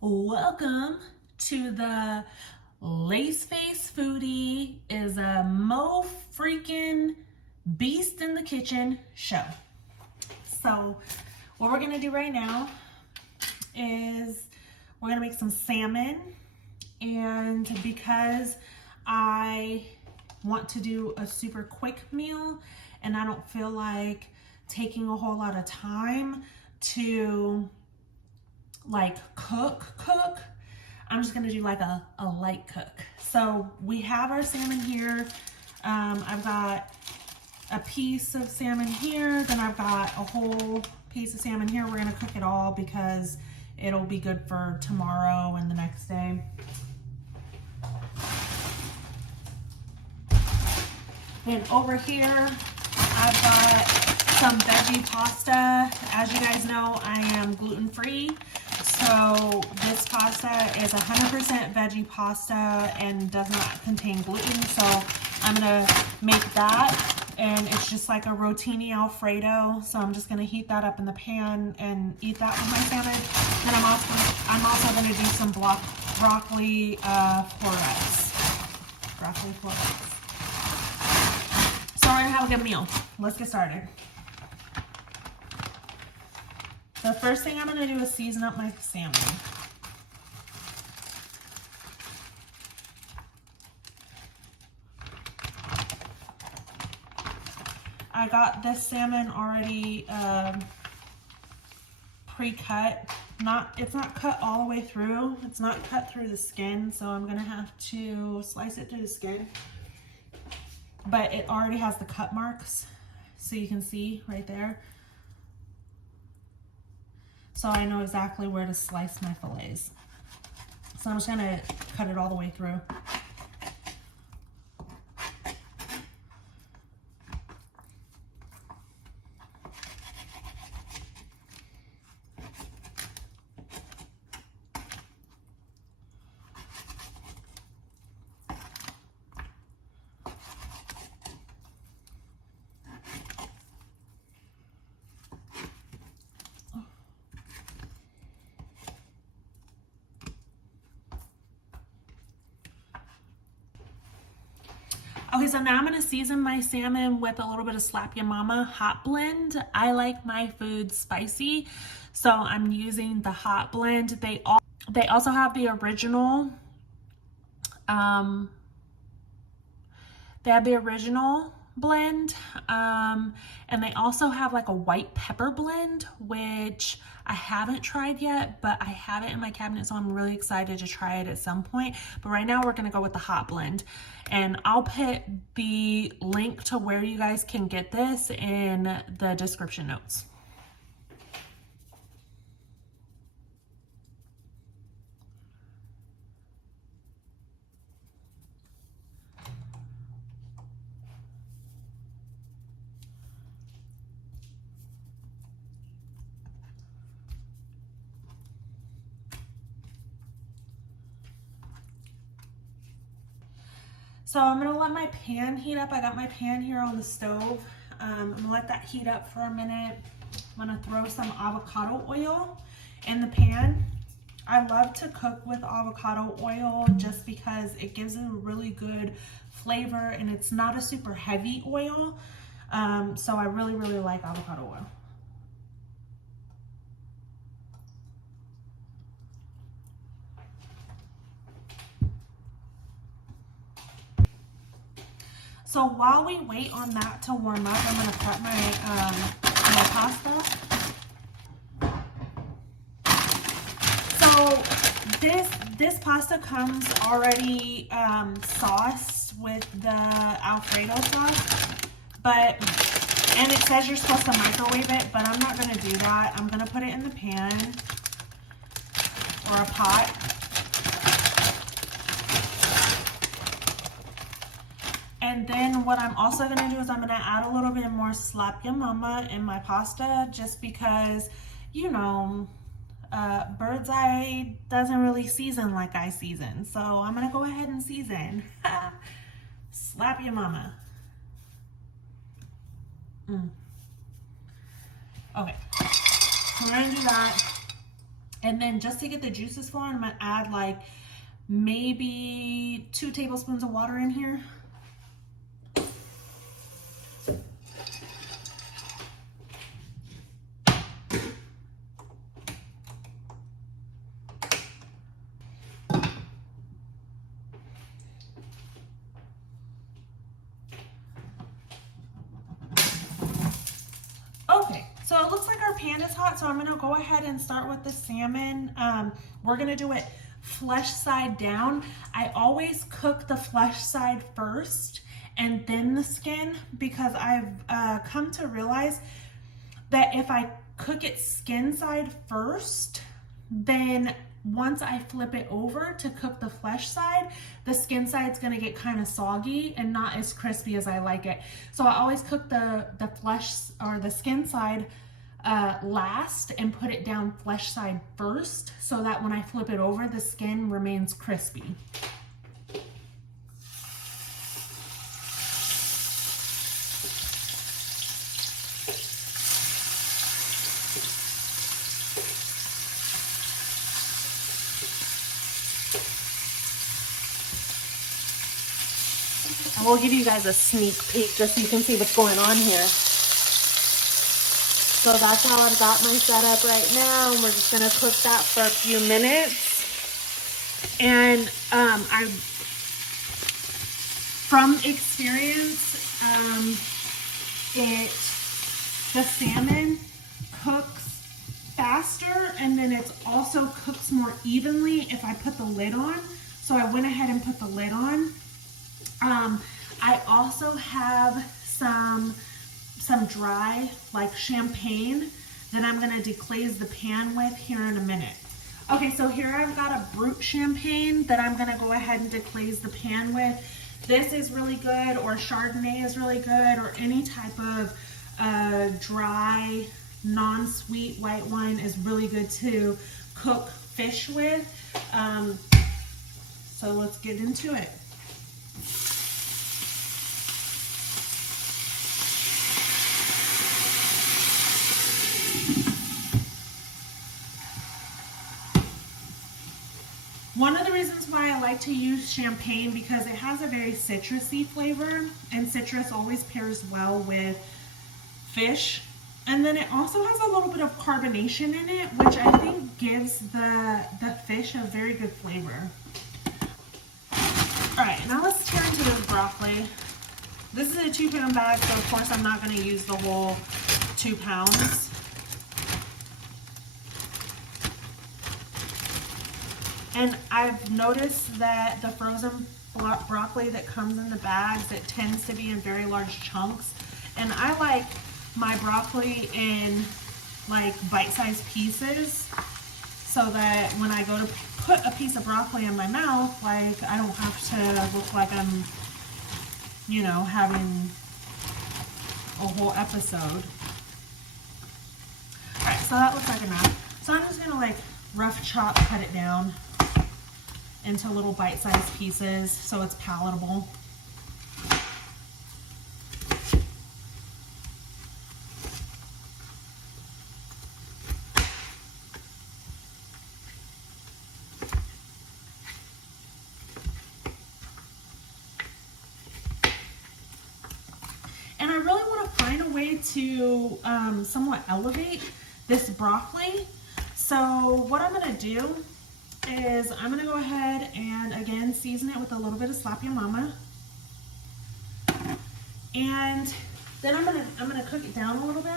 Welcome to the Lace Face Foodie is a mo freaking beast in the kitchen show. So what we're gonna do right now is we're gonna make some salmon, and because I want to do a super quick meal and I don't feel like taking a whole lot of time to like cook, I'm just gonna do like a light cook. So we have our salmon here. I've got a piece of salmon here, then I've got a whole piece of salmon here. We're gonna cook it all because it'll be good for tomorrow and the next day. Then over here, I've got some veggie pasta. As you guys know, I am gluten-free. So this pasta is 100% veggie pasta and does not contain gluten. So I'm gonna make that, and it's just like a rotini Alfredo. So I'm just gonna heat that up in the pan and eat that with my salmon. And I'm also gonna do some broccoli florets. Broccoli florets. So we're gonna have a good meal. Let's get started. The first thing I'm gonna do is season up my salmon. I got this salmon already pre-cut. It's not cut all the way through. It's not cut through the skin, so I'm gonna have to slice it through the skin. But it already has the cut marks, so you can see right there. So I know exactly where to slice my fillets. So I'm just gonna cut it all the way through. Okay, so now I'm gonna season my salmon with a little bit of Slap Ya Mama hot blend. I like my food spicy, so I'm using the hot blend. They also have the original, blend, and they also have like a white pepper blend, which I haven't tried yet, but I have it in my cabinet, so I'm really excited to try it at some point. But right now we're gonna go with the hot blend, and I'll put the link to where you guys can get this in the description notes. So I'm gonna let my pan heat up. I got my pan here on the stove. I'm gonna let that heat up for a minute. I'm gonna throw some avocado oil in the pan. I love to cook with avocado oil just because it gives it a really good flavor, and it's not a super heavy oil. So I really, really like avocado oil. So while we wait on that to warm up, I'm gonna prep my my pasta. So this pasta comes already sauced with the Alfredo sauce, and it says you're supposed to microwave it, but I'm not gonna do that. I'm gonna put it in the pan or a pot. And then what I'm also gonna do is I'm gonna add a little bit more Slap Ya Mama in my pasta, just because, you know, Bird's Eye doesn't really season like I season. So I'm gonna go ahead and season. Slap Ya Mama. Okay, we're gonna do that. And then just to get the juices flowing, I'm gonna add like maybe 2 tablespoons of water in here. Okay, so it looks like our pan is hot, so I'm gonna go ahead and start with the salmon. We're gonna do it flesh side down. I always cook the flesh side first and then the skin, because I've come to realize that if I cook it skin side first, then once I flip it over to cook the flesh side, the skin side's gonna get kind of soggy and not as crispy as I like it. So I always cook the flesh or the skin side last and put it down flesh side first, so that when I flip it over, the skin remains crispy. I will give you guys a sneak peek just so you can see what's going on here. So that's how I've got my setup right now. We're just gonna cook that for a few minutes. And from experience, the salmon cooks faster, and then it also cooks more evenly if I put the lid on. So I went ahead and put the lid on. I also have some dry, like champagne, that I'm gonna deglaze the pan with here in a minute. Okay, so here I've got a brut champagne that I'm gonna go ahead and deglaze the pan with. This is really good, or Chardonnay is really good, or any type of dry, non-sweet white wine is really good to cook fish with. So let's get into it. One of the reasons why I like to use champagne, because it has a very citrusy flavor, and citrus always pairs well with fish. And then it also has a little bit of carbonation in it, which I think gives the fish a very good flavor. All right, now let's tear into this broccoli. This is a 2-pound bag, so of course I'm not going to use the whole 2 pounds. And I've noticed that the frozen broccoli that comes in the bags, it tends to be in very large chunks. And I like my broccoli in like bite-sized pieces, so that when I go to put a piece of broccoli in my mouth, like I don't have to look like I'm, you know, having a whole episode. All right, so that looks like enough. So I'm just gonna like rough chop, cut it down into little bite-sized pieces so it's palatable. And I really want to find a way to somewhat elevate this broccoli. So what I'm going to do is I'm going to go ahead and again season it with a little bit of Slap Your Mama. And then I'm going to cook it down a little bit.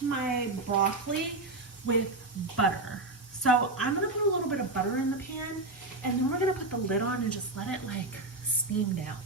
my broccoli with butter. So I'm gonna put a little bit of butter in the pan, and then we're gonna put the lid on and just let it like steam down.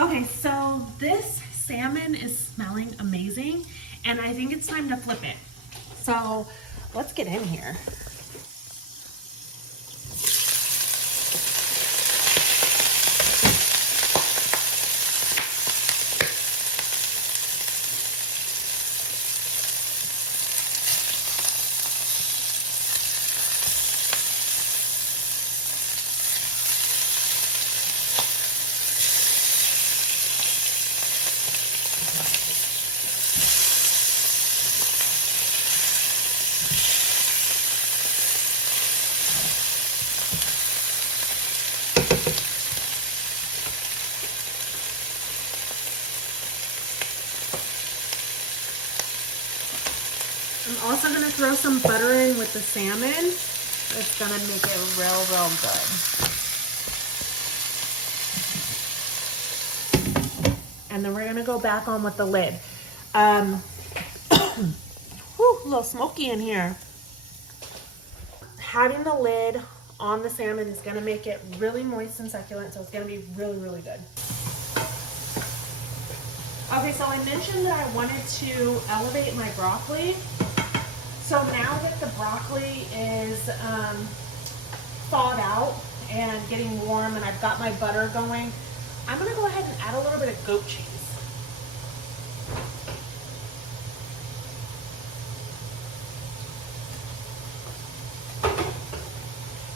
Okay, so this salmon is smelling amazing, and I think it's time to flip it. So let's get in here. I'm also gonna throw some butter in with the salmon. It's gonna make it real good. And then we're gonna go back on with the lid. Whew, a little smoky in here. Having the lid on the salmon is gonna make it really moist and succulent, so it's gonna be really good. Okay, so I mentioned that I wanted to elevate my broccoli. So now that the broccoli is thawed out and getting warm and I've got my butter going, I'm gonna go ahead and add a little bit of goat cheese.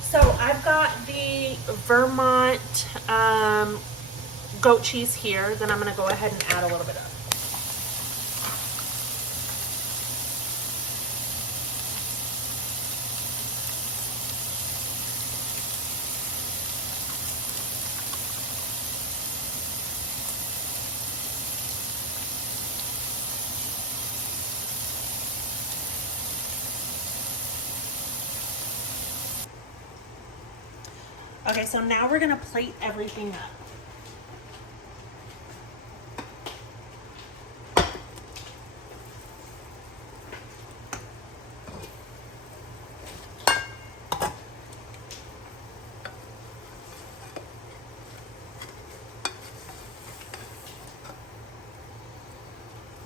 So I've got the Vermont goat cheese here that I'm gonna go ahead and add a little bit of. Okay, so now we're gonna plate everything up.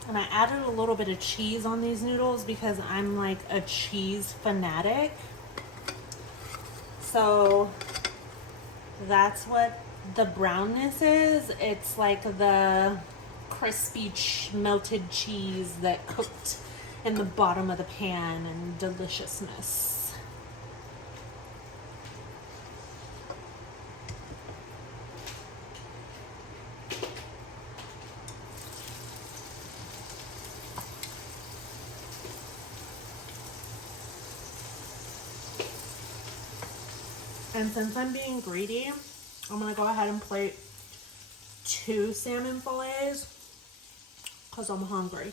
And I added a little bit of cheese on these noodles because I'm like a cheese fanatic. So that's what the brownness is. It's like the crispy melted cheese that cooked in the bottom of the pan and deliciousness. And since I'm being greedy, I'm gonna go ahead and plate 2 salmon fillets because I'm hungry.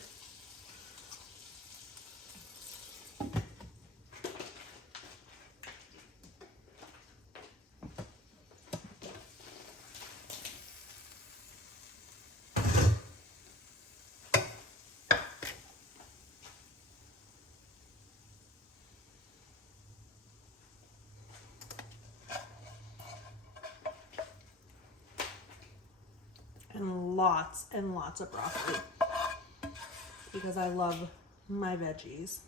And lots of broccoli because I love my veggies.